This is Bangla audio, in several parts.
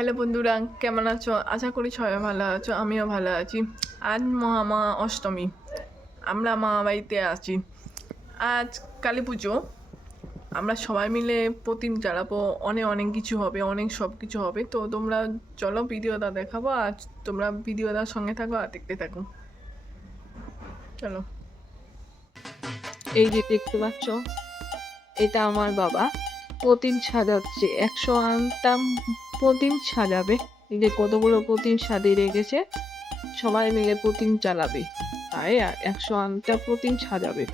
হ্যালো বন্ধুরা, কেমন আছো? আশা করি সবাই ভালো আছো, আমিও ভালো আছি। আজ মহামা অষ্টমী, আমরা মামা বাড়িতে আছি। আজ কালী পুজো, আমরা সবাই মিলে প্রতিম জ্বালাবো। অনেক অনেক কিছু হবে, অনেক সব কিছু হবে। তো তোমরা চলো ভিডিওটা দেখাবো, আর তোমরা ভিডিওটার সঙ্গে থাকো আর দেখতে থাকো। চলো। এই যে দেখতে পাচ্ছ, এটা আমার বাবা প্রতিম সাজাচ্ছে। 108টা প্রতিম সাজাবে। এই যে কতগুলো প্রতিম সাজিয়ে রেখেছে, সবাই মিলে প্রতিম চালাবে। তাই 108টা প্রতিম সাজাবে।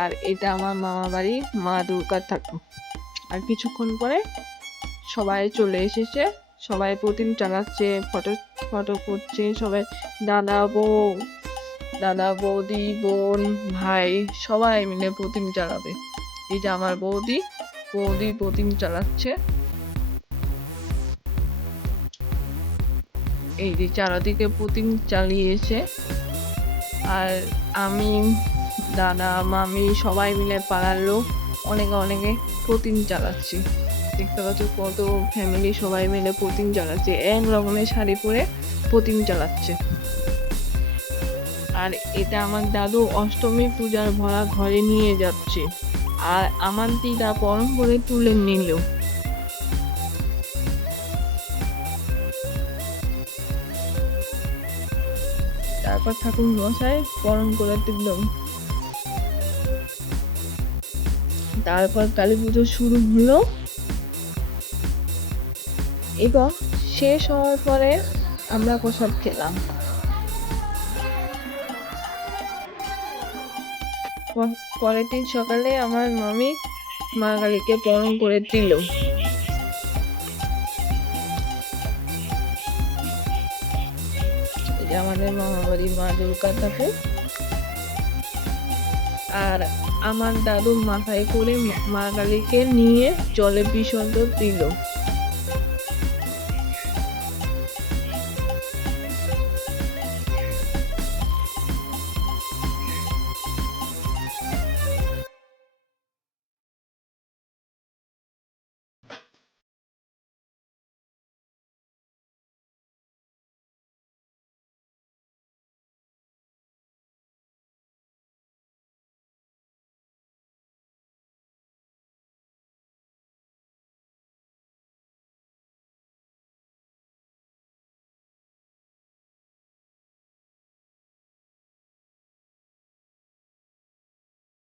আর এটা আমার মামা বাড়ি, মা দুর্গার ঠাকুর। আর কিছুক্ষণ পরে সবাই চলে এসেছে, সবাই প্রতিম চালাচ্ছে, ফটো ফটো করছে সবাই। দাদা বউ, দাদা বৌদি, বোন, ভাই সবাই মিলে প্রতিম চালাবে। এই যে আমার বৌদি, বৌদি প্রতিম চালাচ্ছে। এই যে চারদিকে প্রতিম চালিয়েছে। আর আমি, দাদা, মামি সবাই মিলে পাড়ার লোক অনেকে অনেকে প্রতিম চালাচ্ছি। দেখতে পাচ্ছ কত ফ্যামিলি সবাই মিলে প্রতিম চালাচ্ছে, এক রকমের শাড়ি পরে প্রতিম চালাচ্ছে। আর এটা আমার দাদু অষ্টমী পূজার ভরা ঘরে নিয়ে যাচ্ছে। আর আমার দিদা পরম করে তুলে নিল। তারপর ঠাকুর মশাই পরম করে তুলল। তারপর কালী পুজো শুরু হলো এবং শেষ হওয়ার পরে আমরা প্রসাদ খেলাম। পরের দিন সকালে আমার মামি মা কালীকে পরম করে দিল। এটা আমাদের মামাবাড়ি মা দুর্গা ঠাকুর। আর আমার দাদু মাথায় করে মা কালীকে নিয়ে জলে বিসর্জন দিল।